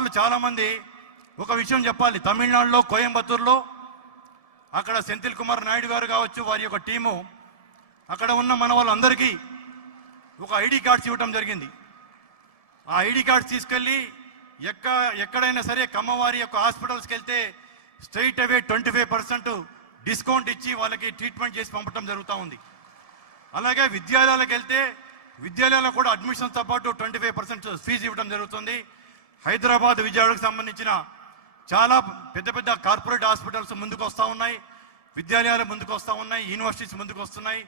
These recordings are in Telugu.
వాళ్ళు చాలామంది ఒక విషయం చెప్పాలి. తమిళనాడులో కోయంబత్తూరులో అక్కడ సెంథిల్ కుమార్ నాయుడు గారు కావచ్చు, వారి యొక్క టీము అక్కడ ఉన్న మన వాళ్ళందరికీ ఒక ఐడి కార్డ్స్ ఇవ్వడం జరిగింది. ఆ ఐడి కార్డ్స్ తీసుకెళ్ళి ఎక్కడైనా సరే కమ్మవారి యొక్క హాస్పిటల్స్కి వెళ్తే స్ట్రైట్ అవే 25% డిస్కౌంట్ ఇచ్చి వాళ్ళకి ట్రీట్మెంట్ చేసి పంపడం జరుగుతూ ఉంది. అలాగే విద్యాలయాలకు వెళ్తే విద్యాలయాలకు కూడా అడ్మిషన్స్తో పాటు 25% ఫీజు ఇవ్వడం జరుగుతుంది. హైదరాబాద్ విజయవాడకు సంబంధించిన చాలా పెద్ద పెద్ద కార్పొరేట్ హాస్పిటల్స్ ముందుకు వస్తూ ఉన్నాయి, విద్యాలయాలు ముందుకు వస్తూ ఉన్నాయి, యూనివర్సిటీస్ ముందుకు వస్తున్నాయి.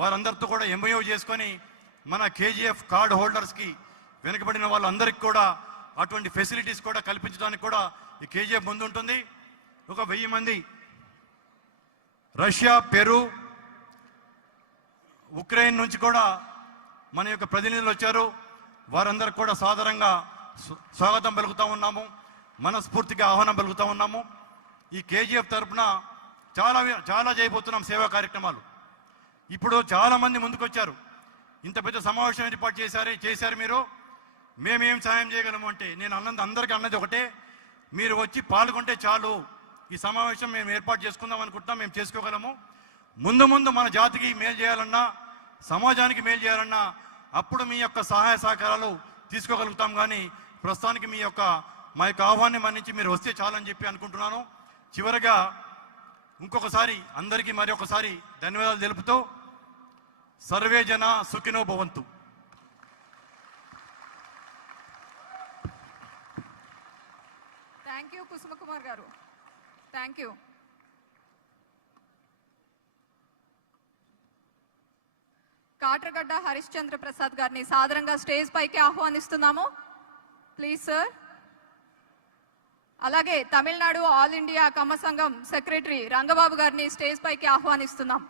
వారందరితో కూడా ఎంఓయూ చేసుకొని మన కేజీఎఫ్ కార్డ్ హోల్డర్స్కి, వెనుకబడిన వాళ్ళందరికీ కూడా అటువంటి ఫెసిలిటీస్ కూడా కల్పించడానికి కూడా ఈ కేజీఎఫ్ ముందు ఉంటుంది. ఒక 1000 మంది రష్యా, పెరు, ఉక్రెయిన్ నుంచి కూడా మన యొక్క ప్రతినిధులు వచ్చారు. వారందరికీ కూడా సాదరంగా స్వాగతం పలుకుతూ ఉన్నాము, మనస్ఫూర్తిగా ఆహ్వానం పలుకుతూ ఉన్నాము. ఈ కేజీఎఫ్ తరఫున చాలా చేయబోతున్నాం సేవా కార్యక్రమాలు. ఇప్పుడు చాలామంది ముందుకు వచ్చారు. ఇంత పెద్ద సమావేశం ఏర్పాటు చేశారు మీరు, మేమేం సాయం చేయగలము అంటే నేను అందరికీ అన్నది ఒకటే, మీరు వచ్చి పాల్గొంటే చాలు. ఈ సమావేశం మేము ఏర్పాటు చేసుకుందాం అనుకుంటున్నాం, మేము చేసుకోగలము. ముందు మన జాతికి మేలు చేయాలన్నా, సమాజానికి మేలు చేయాలన్నా అప్పుడు మీ యొక్క సహాయ సహకారాలు తీసుకోగలుగుతాం. కానీ ప్రస్తుతానికి మా యొక్క ఆహ్వాన్ని మన్నించి మీరు వస్తే చాలని చెప్పి అనుకుంటున్నాను. చివరగా ఇంకొకసారి అందరికీ మరొకసారి ధన్యవాదాలు తెలుపుతూ సర్వే జన సుఖినో భవంతు. Thank you Kusuma Kumar garu, thank you. Katragadda Harishchandra Prasad గారిని సాదరంగా స్టేజ్ పైకి ఆహ్వానిస్తున్నాము. Please sir. అలాగే తమిళనాడు ఆల్ ఇండియా కమ్మ సంఘం సెక్రటరీ రంగబాబు గారిని స్టేజ్ పైకి ఆహ్వానిస్తున్నాం.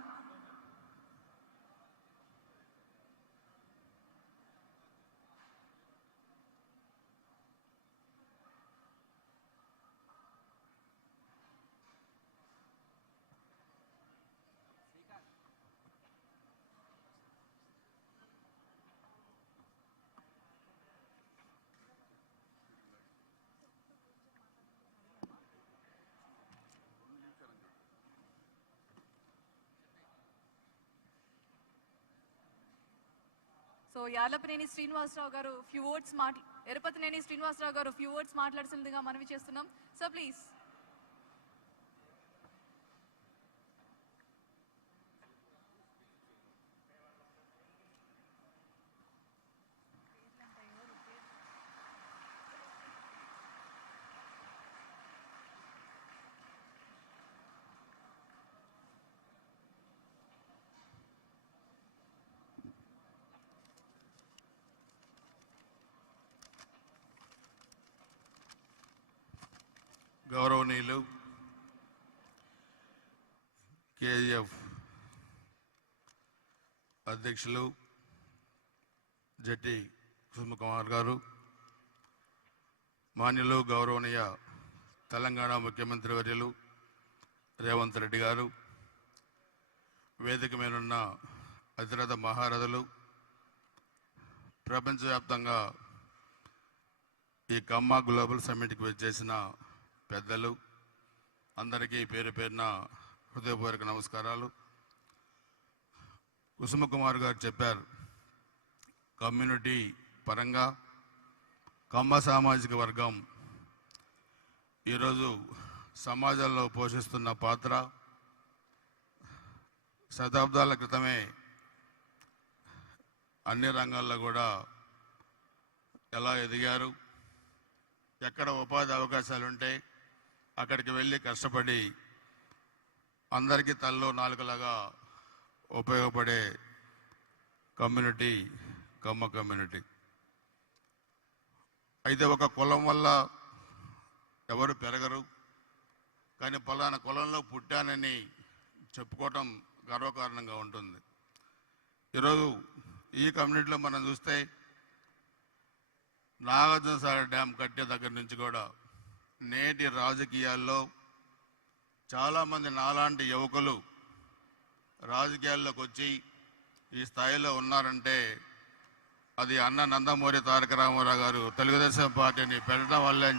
సో యాలపనేని శ్రీనివాసరావు గారు ఎరపతినేని శ్రీనివాసరావు గారు ఫ్యూ వర్డ్స్ మాట్లాడాల్సిందిగా మనవి చేస్తున్నాం. So please. గౌరవనీయులు కేజీఎఫ్ అధ్యక్షులు జట్టి కుసుమ కుమార్ గారు, మాన్యులు గౌరవనీయ తెలంగాణ ముఖ్యమంత్రి వర్యులు రేవంత్ రెడ్డి గారు, వేదిక మీదున్న అతిరథ మహారథులు, ప్రపంచవ్యాప్తంగా ఈ కమ్మ గ్లోబల్ సమ్మిట్కి వచ్చేసిన పెద్దలు అందరికీ పేరు పేరున హృదయపూర్వక నమస్కారాలు. కుసుమ కుమార్ గారు చెప్పారు, కమ్యూనిటీ పరంగా కమ్మ సామాజిక వర్గం ఈరోజు సమాజంలో పోషిస్తున్న పాత్ర శతాబ్దాల క్రితమే అన్ని రంగాల్లో కూడా ఎలా ఎదిగారు, ఎక్కడ ఉపాధి అవకాశాలు ఉంటే అక్కడికి వెళ్ళి కష్టపడి అందరికీ తల్లో నాలుకలాగా ఉపయోగపడే కమ్యూనిటీ కమ్మ కమ్యూనిటీ. అయితే ఒక కులం వల్ల ఎవరు పెరగరు, కానీ పలానా కులంలో పుట్టానని చెప్పుకోవటం గర్వకారణంగా ఉంటుంది. ఈరోజు ఈ కమ్యూనిటీలో మనం చూస్తే నాగార్జునసాగర్ డ్యామ్ కట్టే దగ్గర నుంచి కూడా నేటి రాజకీయాల్లో చాలామంది నాలాంటి యువకులు రాజకీయాల్లోకి వచ్చి ఈ స్థాయిలో ఉన్నారంటే అది అన్న నందమూరి తారక రామారావు గారు తెలుగుదేశం పార్టీని పెట్టడం వల్లే